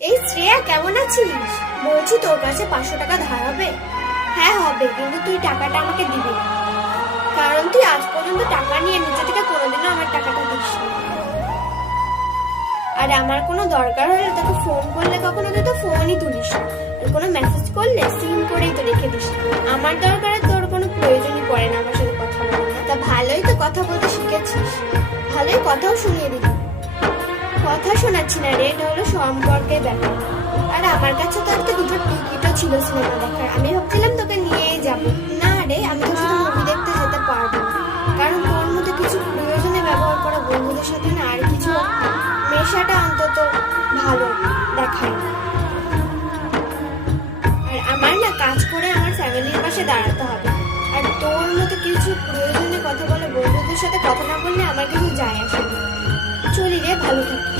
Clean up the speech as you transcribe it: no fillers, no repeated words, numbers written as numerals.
এই শ্রেয়া, কেমন আছিস? বলছি তোর কাছে 500 টাকা ধার হবে? হ্যাঁ হবে, কিন্তু তুই টাকাটা আমাকে দিবি না, কারণ তুই আজ পর্যন্ত টাকা নিয়ে নিজে থেকে কোনোদিনও আমার টাকাটা দিস না। আর আমার কোনো দরকার হলে তোকে ফোন করলে কখনো তুই তো ফোনই তুলিস না, আর কোনো মেসেজ করলে সিন করেই তো রেখে দিস। আমার দরকারে তোর কোনো প্রয়োজনই পড়ে না আমার সাথে কথা বলার। তা ভালোই তো কথা বলতে শিখেছিস, ভালোই কথাও শুনিয়ে দিবি। কথা শোনাচ্ছি না রে, এটা হলো সম্পর্কের ব্যাপার। আর আমার কাছে তো একটা দুটো টিকিটও ছিল সিনেমা দেখার, আমি ভাবছিলাম তোকে নিয়েই যাব। না রে, আমি তোর সাথে মুভি দেখতে যেতে পারবো না, কারণ তোর মধ্যে কিছু প্রয়োজনে ব্যবহার করা বন্ধুদের সাথে না আর কিছু নেশাটা অন্তত ভালো দেখায় না। আর আমার না কাজ করে আমার ফ্যামিলির পাশে দাঁড়াতে হবে, আর তোর মতো কিছু প্রয়োজনে কথা বলে বন্ধুদের সাথে কথা না বললে আমার কিছু যায় আসে না। চলি রে, ভালো থাকি।